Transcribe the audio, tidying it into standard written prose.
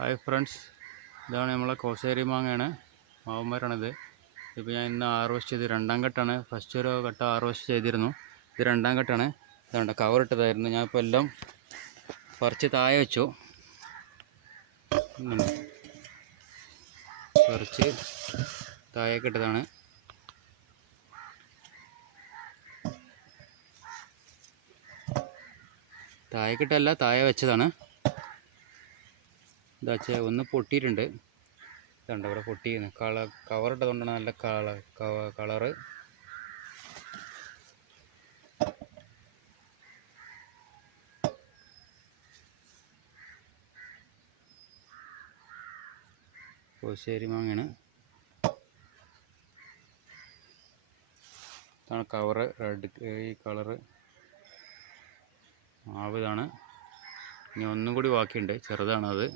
Hi friends, ഇതാണ് നമ്മളെ കോശേരി മാങ്ങയാണ്. മാവന്മാരാണിത്. ഇപ്പോൾ ഞാൻ ഇന്ന് ഹാർവെസ്റ്റ് ചെയ്ത് രണ്ടാം ഘട്ടമാണ്. ഫസ്റ്റ് ഒരു ഘട്ടം ഹാർവെസ്റ്റ് ചെയ്തിരുന്നു. ഇത് രണ്ടാം ഘട്ടമാണ്. ഇതുകൊണ്ട് കവർ ഇട്ടതായിരുന്നു. ഞാനിപ്പോൾ എല്ലാം പറിച്ച് താഴെ വെച്ചു. പറിച്ച് താഴേക്ക് ഇട്ടതാണ്. താഴേക്കിട്ടല്ല, താഴെ വെച്ചതാണ്. ഇതാ ഒന്ന് പൊട്ടിയിട്ടുണ്ട്. ഇതുണ്ട് ഇവിടെ പൊട്ടിയിരുന്നു. കവർ ഇട്ടതുകൊണ്ടാണ് നല്ല കളറ്. കോശേരി മാങ്ങയാണ്. ഇതാണ് കവറ്. റെഡ് ഈ കളറ് മാവ് ഇതാണ്. ഇനി ഒന്നും കൂടി ബാക്കിയുണ്ട്, ചെറുതാണ് അത്.